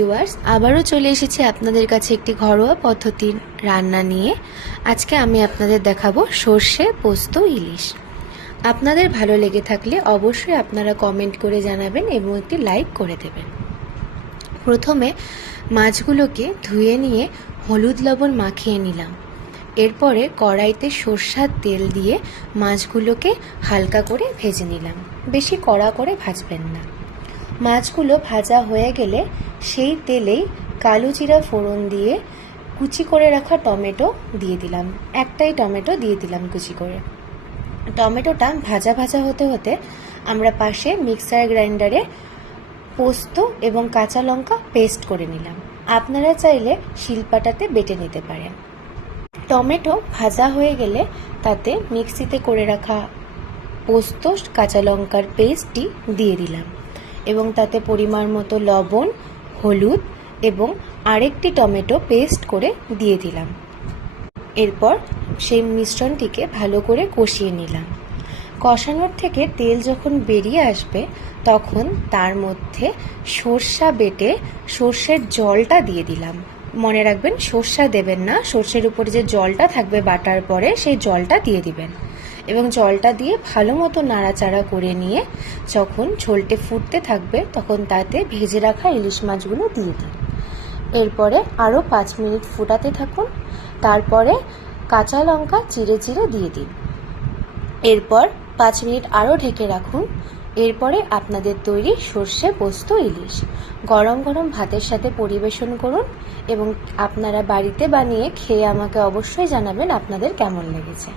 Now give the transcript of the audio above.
Viewers, আবারও চলে এসেছি আপনাদের কাছে একটি ঘরোয়া পদ্ধতির রান্না নিয়ে। আজকে আমি আপনাদের দেখাবো সর্ষে পোস্ত ইলিশ। আপনাদের ভালো লেগে থাকলে অবশ্যই আপনারা কমেন্ট করে জানাবেন এবং একটি লাইক করে দেবেন। প্রথমে মাছগুলোকে ধুয়ে নিয়ে হলুদ লবণ মাখিয়ে নিলাম। এরপরে কড়াইতে সরষের তেল দিয়ে মাছগুলোকে হালকা করে ভেজে নিলাম। বেশি কড়া করে ভাজবেন না। মাছগুলো ভাজা হয়ে গেলে সেই তেলেই কালো জিরা ফোড়ন দিয়ে কুচি করে রাখা টমেটো দিয়ে দিলাম। একটাই টমেটো দিয়ে দিলাম কুচি করে। টমেটোটা ভাজা ভাজা হতে হতে আমরা পাশে মিক্সার গ্রাইন্ডারে পোস্ত এবং কাঁচা লঙ্কা পেস্ট করে নিলাম। আপনারা চাইলে শিলপাটাতে বেটে নিতে পারেন। টমেটো ভাজা হয়ে গেলে তাতে মিক্সিতে করে রাখা পোস্ত কাঁচা লঙ্কার পেস্টটি দিয়ে দিলাম এবং তাতে পরিমাণ মতো লবণ, হলুদ এবং আরেকটি টমেটো পেস্ট করে দিয়ে দিলাম। এরপর সেই মিশ্রণটিকে ভালো করে কষিয়ে নিলাম। কষানোর থেকে তেল যখন বেরিয়ে আসবে তখন তার মধ্যে সরষা বেটে সর্ষের জলটা দিয়ে দিলাম। মনে রাখবেন, সরষা দেবেন না, সর্ষের উপরে যে জলটা থাকবে বাটার পরে সেই জলটা দিয়ে দিবেন এবং জলটা দিয়ে ভালো মতো নাড়াচাড়া করে নিয়ে যখন ঝোলটে ফুটতে থাকবে তখন তাতে ভেজে রাখা ইলিশ মাছগুলো দিয়ে দিন। এরপরে আরও 5 মিনিট ফুটাতে থাকুন। তারপরে কাঁচা লঙ্কা চিড়ে চিড়ে দিয়ে দিন। এরপর 5 মিনিট আরও ঢেকে রাখুন। এরপরে আপনাদের তৈরি সর্ষে পোস্ত ইলিশ। গরম গরম ভাতের সাথে পরিবেশন করুন এবং আপনারা বাড়িতে বানিয়ে খেয়ে আমাকে অবশ্যই জানাবেন আপনাদের কেমন লেগেছে।